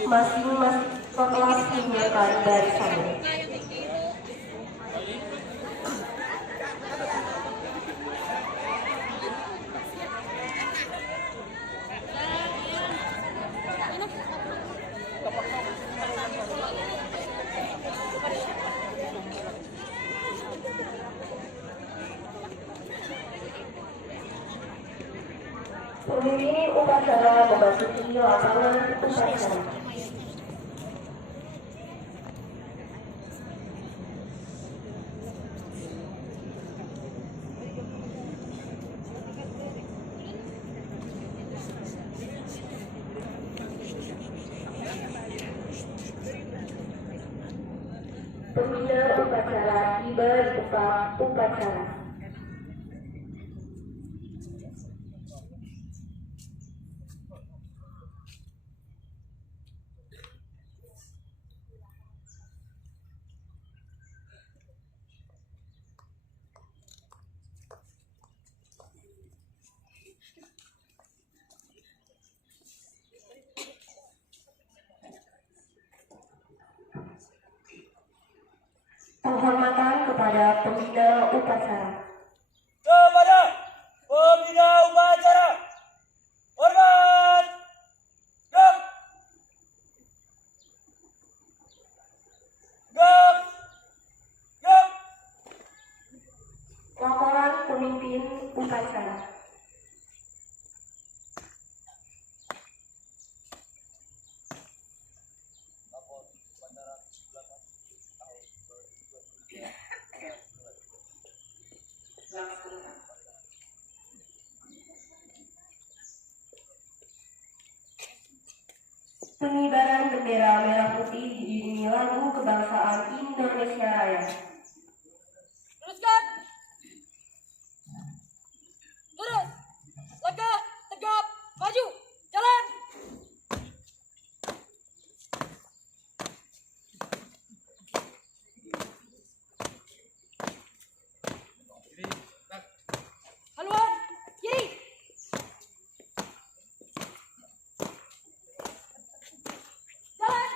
Masing-masing kelas menyiapkan barisannya. Pemimpin upacara memasuki lapangan upacara. Pembina upacara tiba di tempat upacara. Penghormatan kepada pembina upacara. Kepada pembina upacara, hormat, gap, gap, gap. Laporan pemimpin upacara. Pengibaran bendera merah putih diiringi lagu kebangsaan Indonesia Raya. Teruskan. Terus. Langkah, tegap, maju, jalan. Haluan, kiri. Jalan.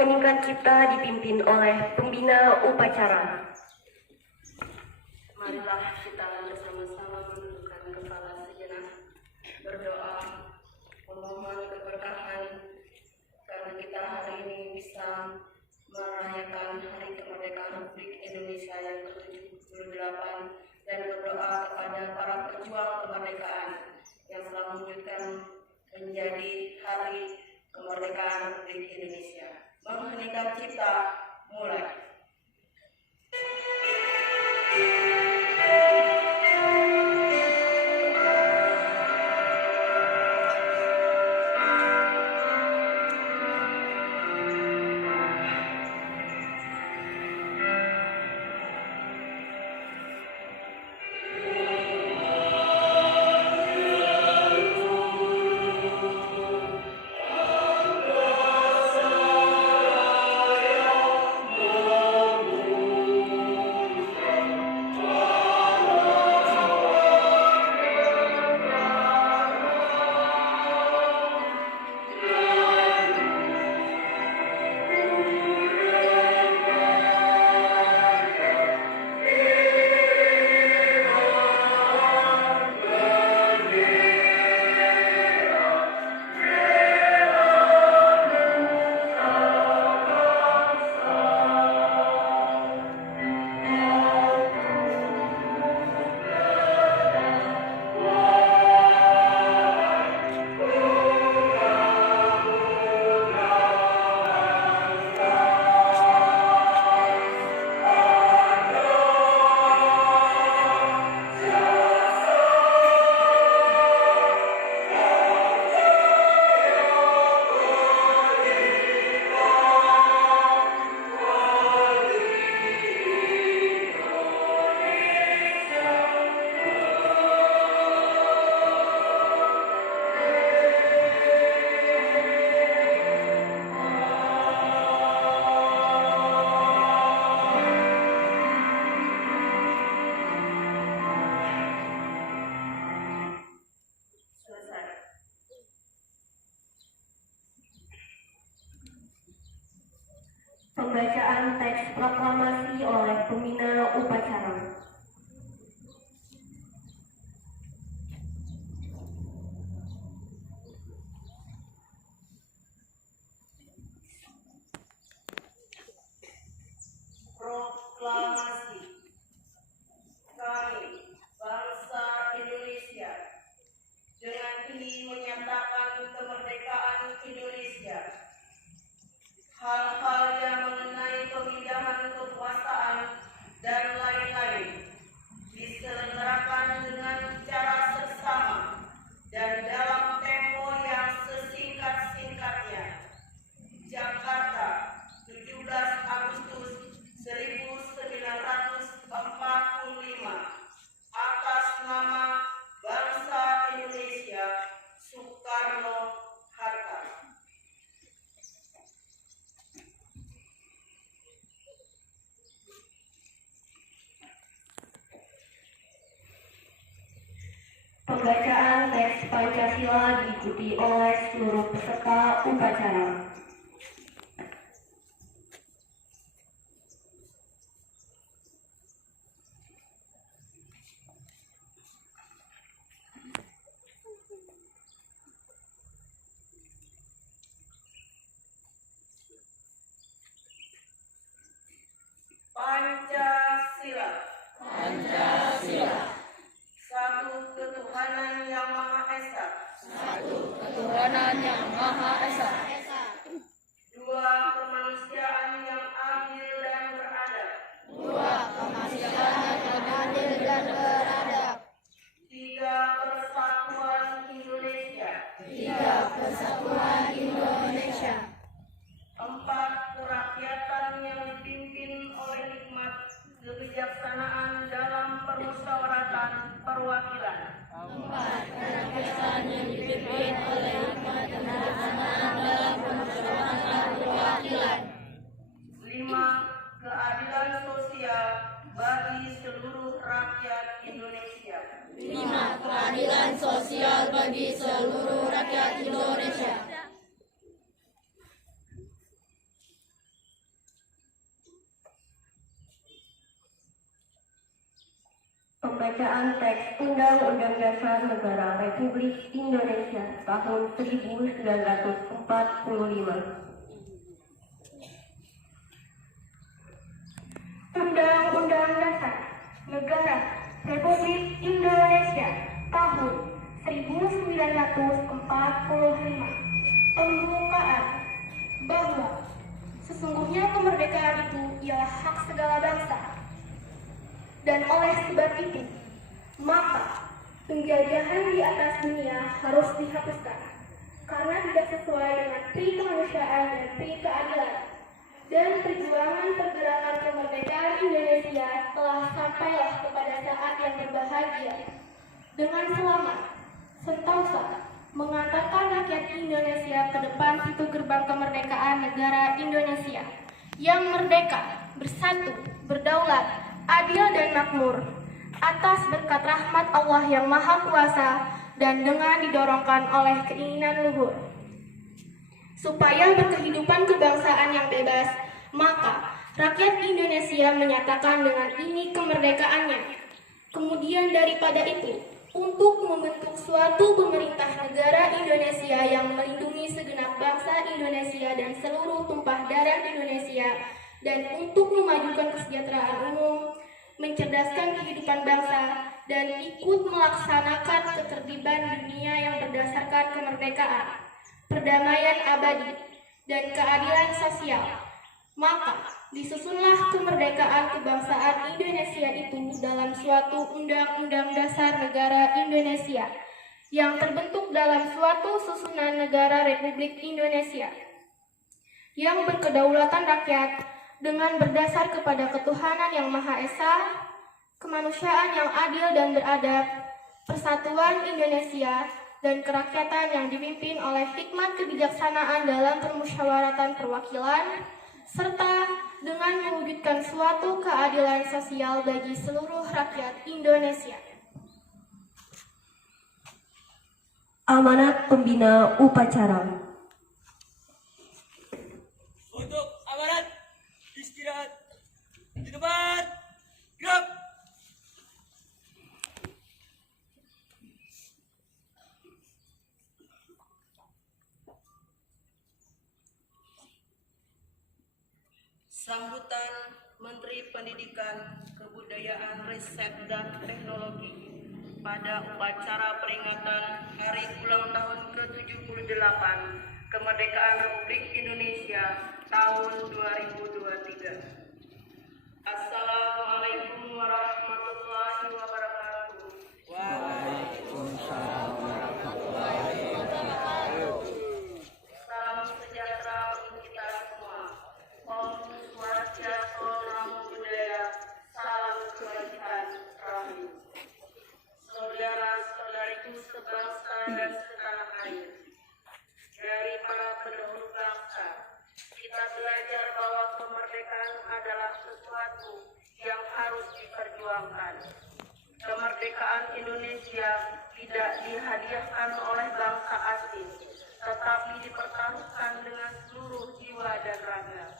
Mengheningkan cipta dipimpin oleh pembina upacara. Marilah kita bersama-sama menundukkan kepala sejenak, berdoa, memohon keberkahan, karena kita hari ini bisa merayakan Hari Kemerdekaan Republik Indonesia yang ke-78 dan berdoa kepada para pejuang kemerdekaan yang telah mewujudkan menjadi Hari Kemerdekaan Republik Indonesia. Mengheningkan cipta, mulai. Pembacaan teks proklamasi oleh pembina upacara. Proklamasi. Kami, bangsa Indonesia, dengan ini menyatakan kemerdekaan Indonesia. Hal-hal yang mengenai pemindahan kekuasaan dan lain-lain diselenggarakan dengan cara seksama dan dalam tempo yang sesingkat-singkatnya. Jakarta, 17 Agustus 1945, atas nama bangsa Indonesia, Soekarno-Hatta. Pembacaan teks Pancasila diikuti oleh seluruh peserta upacara. Pancasila. Pancasila. Satu ketuhanan yang Maha Esa. Satu ketuhanan yang Maha Esa. Dua kemanusiaan yang adil dan beradab. Dua kemanusiaan yang adil dan beradab. Tiga persatuan Indonesia. Tiga persatuan Indonesia. Empat kerakyatan yang dipimpin oleh hikmat kebijaksanaan dalam permusyawaratan perwakilan. Empat kerakyatan yang dipimpin oleh hikmat kebijaksanaan dalam permusyawaratan perwakilan. Lima keadilan sosial bagi seluruh rakyat Indonesia. Lima keadilan sosial bagi seluruh rakyat Indonesia. Pembacaan teks Undang-Undang Dasar Negara Republik Indonesia tahun 1945. Undang-Undang Dasar Negara Republik Indonesia tahun 1945. Pembukaan bahwa sesungguhnya kemerdekaan itu ialah hak segala bangsa, dan oleh sebab itu maka penjajahan di atas dunia harus dihapuskan karena tidak sesuai dengan pri kemanusiaan dan pri keadilan. Dan perjuangan pergerakan kemerdekaan Indonesia telah sampailah kepada saat yang berbahagia dengan selamat sentosa mengantarkan rakyat Indonesia ke depan pintu gerbang kemerdekaan negara Indonesia yang merdeka, bersatu, berdaulat, adil dan makmur atas berkat rahmat Allah yang Maha Kuasa dan dengan didorongkan oleh keinginan luhur. Supaya berkehidupan kebangsaan yang bebas, maka rakyat Indonesia menyatakan dengan ini kemerdekaannya. Kemudian daripada itu, untuk membentuk suatu pemerintah negara Indonesia yang melindungi segenap bangsa Indonesia dan seluruh tumpah darah Indonesia, dan untuk memajukan kesejahteraan umum, mencerdaskan kehidupan bangsa, dan ikut melaksanakan ketertiban dunia yang berdasarkan kemerdekaan, perdamaian abadi, dan keadilan sosial. Maka disusunlah kemerdekaan kebangsaan Indonesia itu dalam suatu Undang-Undang Dasar Negara Indonesia yang terbentuk dalam suatu susunan negara Republik Indonesia yang berkedaulatan rakyat dengan berdasar kepada ketuhanan yang Maha Esa, kemanusiaan yang adil dan beradab, persatuan Indonesia, dan kerakyatan yang dipimpin oleh hikmat kebijaksanaan dalam permusyawaratan perwakilan, serta dengan mewujudkan suatu keadilan sosial bagi seluruh rakyat Indonesia. Amanat Pembina Upacara. Untuk amanat istirahat di tempat. Gerak. Sambutan Menteri Pendidikan, Kebudayaan, Riset, dan Teknologi pada upacara peringatan Hari Ulang Tahun ke-78 Kemerdekaan Republik Indonesia tahun 2023. Assalamualaikum warahmatullahi wabarakatuh. Salam sejahtera untuk kita semua. Om Swastiastu, Namo Buddhaya, salam kebajikan rahayu. Saudara-saudariku sebangsa dan setanah air, dari para pendahulu bangsa, kita belajar bahwa kemerdekaan adalah sesuatu yang harus diperjuangkan. Kemerdekaan Indonesia tidak dihadiahkan oleh bangsa asing, tetapi dipertaruhkan dengan seluruh jiwa dan raga.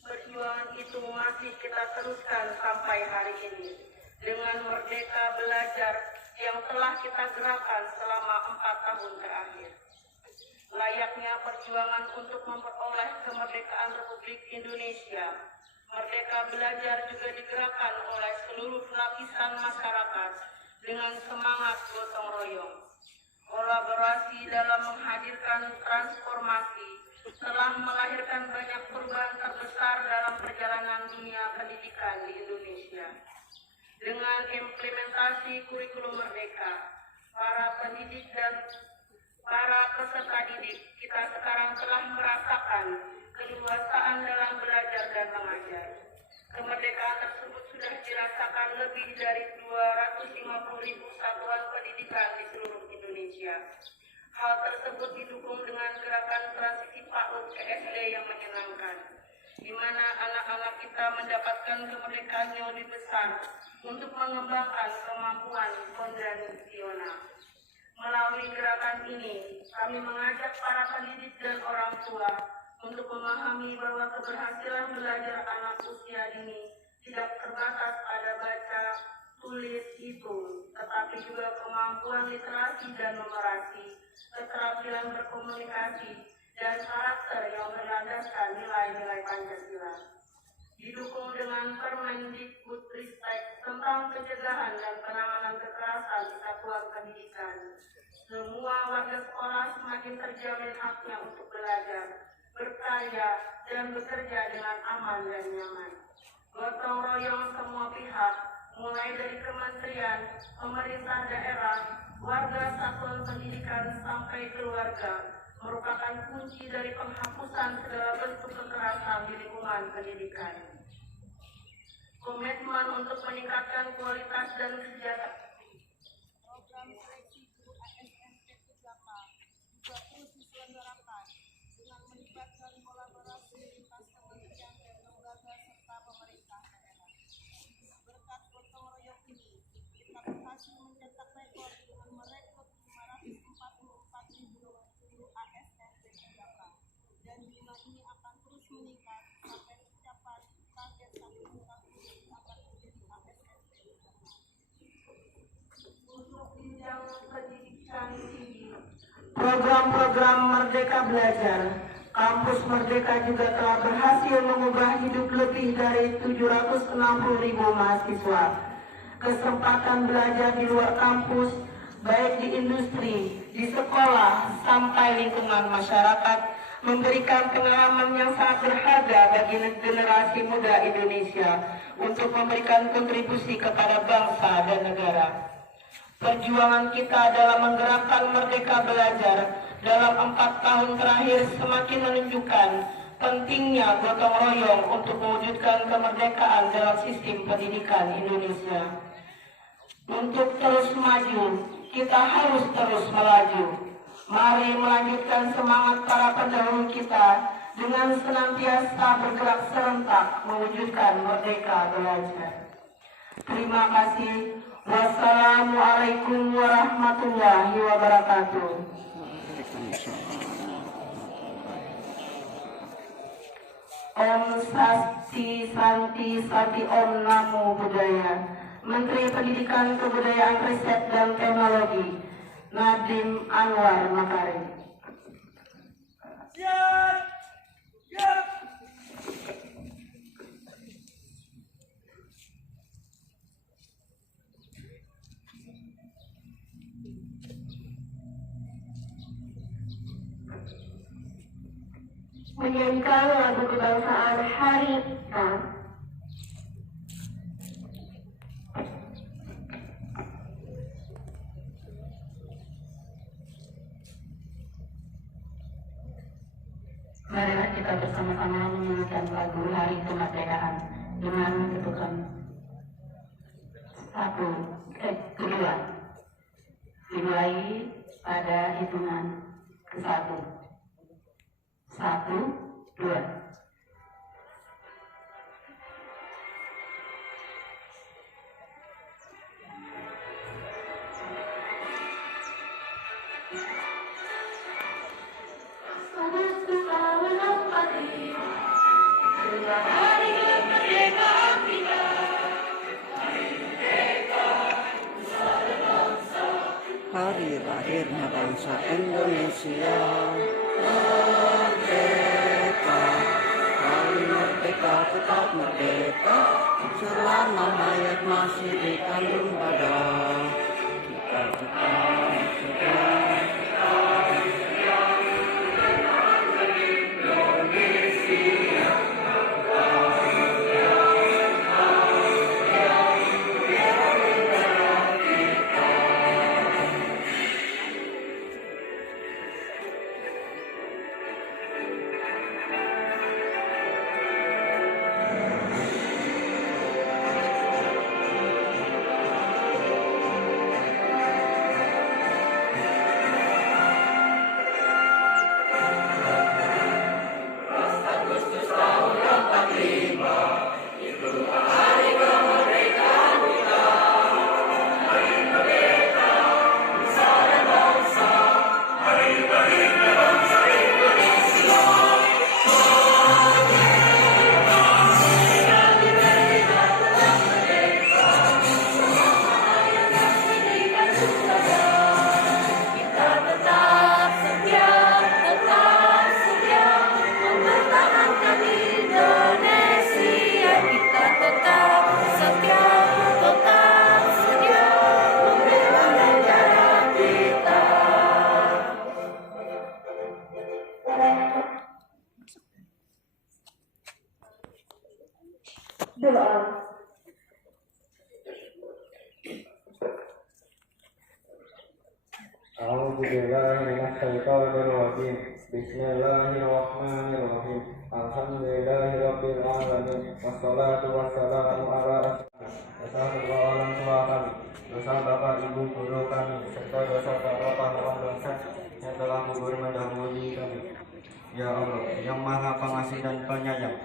Perjuangan itu masih kita teruskan sampai hari ini dengan Merdeka Belajar yang telah kita gerakan selama 4 tahun terakhir. Layaknya perjuangan untuk memperoleh kemerdekaan Republik Indonesia, Merdeka Belajar juga digerakkan oleh seluruh lapisan masyarakat dengan semangat gotong royong. Kolaborasi dalam menghadirkan transformasi telah melahirkan banyak perubahan terbesar dalam perjalanan dunia pendidikan di Indonesia. Dengan implementasi kurikulum merdeka, para pendidik dan para peserta didik kita sekarang telah merasakan kedewasaan dalam belajar dan mengajar. Kemerdekaan tersebut sudah dirasakan lebih dari 250.000 satuan pendidikan di seluruh Indonesia. Hal tersebut didukung dengan gerakan transisi PAUD ke SD yang menyenangkan, di mana anak-anak kita mendapatkan kemerdekaan yang lebih besar untuk mengembangkan kemampuan fondasional. Melalui gerakan ini, kami mengajak para pendidik dan orang tua untuk memahami bahwa keberhasilan belajar anak usia dini tidak terbatas pada baca, sulit hitung, tetapi juga kemampuan literasi dan numerasi, keterampilan berkomunikasi, dan karakter yang berlandaskan nilai-nilai Pancasila. Didukung dengan Permendikbudristek tentang pencegahan dan penanganan kekerasan di satuan pendidikan, semua warga sekolah semakin terjamin haknya untuk belajar, berkarya, dan bekerja dengan aman dan nyaman. Gotong royong semua pihak, mulai dari kementerian, pemerintah daerah, warga satuan pendidikan sampai keluarga, merupakan kunci dari penghapusan segala bentuk kekerasan di lingkungan pendidikan. Komitmen untuk meningkatkan kualitas dan kesejahteraan program seleksi guru ASN P3K juga terus diselenggarakan dengan melibatkan kolaborasi lintas kementerian dan lembaga serta pemerintah daerah. Berkat gotong royong ini, kita berhasil mencetak rekor dengan merekrut 544.000 guru ASN P3K, dan jumlah ini akan terus meningkat sampai mencapai target 1 juta guru yang akan menjadi ASN P3K. untuk jenjang pendidikan tinggi. Program-program Merdeka Belajar, Kampus Merdeka juga telah berhasil mengubah hidup lebih dari 760.000 mahasiswa. Kesempatan belajar di luar kampus, baik di industri, di sekolah, sampai lingkungan masyarakat, memberikan pengalaman yang sangat berharga bagi generasi muda Indonesia untuk memberikan kontribusi kepada bangsa dan negara. Perjuangan kita dalam menggerakkan Merdeka Belajar dalam 4 tahun terakhir semakin menunjukkan pentingnya gotong royong untuk mewujudkan kemerdekaan dalam sistem pendidikan Indonesia. Untuk terus maju, kita harus terus melaju. Mari melanjutkan semangat para pendahulu kita dengan senantiasa bergerak serentak mewujudkan Merdeka Belajar. Terima kasih. Wassalamualaikum warahmatullahi wabarakatuh. Om Sasti Santi Sati Om Namo Buddhaya. Menteri Pendidikan, Kebudayaan, Riset, dan Teknologi Nadiem Anwar Makarim. Siap! Siap! Menyanyikan lagu kebangsaan Hari Kita. Marilah kita bersama-sama menyanyikan lagu Hari Kemerdekaan dengan menentukan kedua. Dimulai pada hitungan ke-1. 1, 2. Hari lahirnya bangsa Indonesia merdeka, kami merdeka tetap merdeka, selama mayat masih di kandung badan. Kita Doa. A'udzu billahi minasyaitonir rajim. Bismillahirrahmanirrahim. Alhamdulillahirabbil alamin. Wassalatu wassalamu ala dosa kedua orang tua kami, dosa bapak ibu guru kami, serta dosa pahlawan bangsa yang telah gugur mendahului kami. Ya Allah, yang Maha Pengasih dan Penyayang,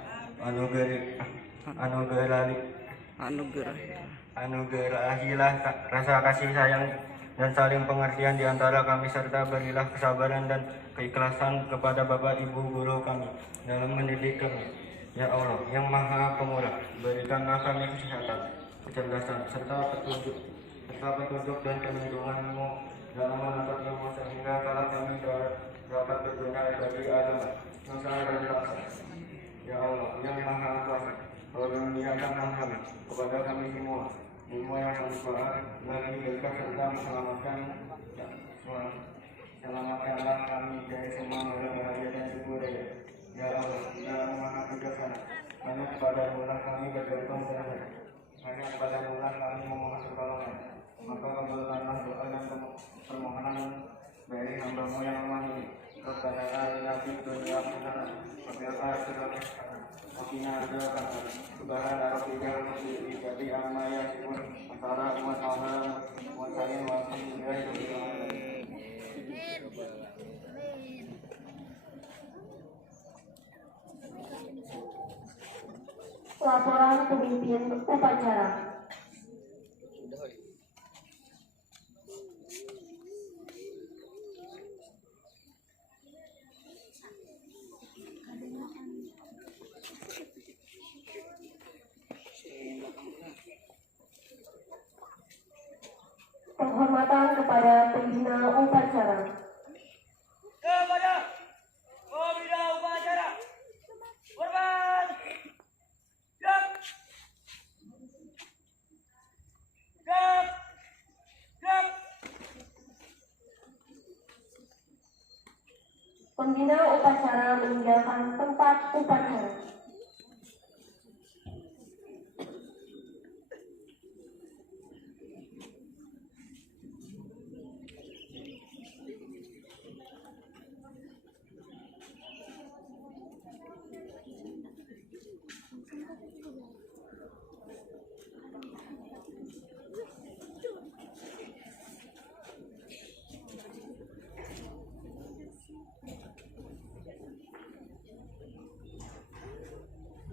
anugerahilah rasa kasih sayang dan saling pengertian di antara kami, serta berilah kesabaran dan keikhlasan kepada bapak ibu guru kami dalam mendidik kami. Ya Allah, yang Maha Pemurah, berikanlah kami kesehatan, kecerdasan, serta petunjuk dan perlindungan-Mu dalam menuntut ilmu, sehingga kalau kami dapat berguna bagi agama, nusa dan bangsa. Ya Allah, yang Maha Kuasa, karuniakanlah kami kepada kami semua ilmu yang manfaat bagi kita, serta selamatkanlah kami dari semua bahaya dan bahaya. Ya Allah, yang Maha Bijaksana, hanya kepada-Mu lah kami bergantung dan hanya kepada-Mu lah kami memohon pertolongan. Maka kabulkanlah doa dan permohonan dari hamba-Mu yang lemah ini. Rabbana atina fid dunya hasanah wa fil akhirati hasanah wa qina adzabannar. Subhana rabbika rabbil izzati amma yasifun. Wassalamu ala mursalin walhamdulillahi rabbil alamin. Laporan pemimpin upacara. Penghormatan kepada pembina upacara. Kepada pembina upacara. Hormat. Siap. Siap. Siap. Pembina upacara meninggalkan tempat upacara.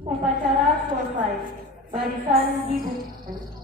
Upacara selesai. Barisan dibubarkan.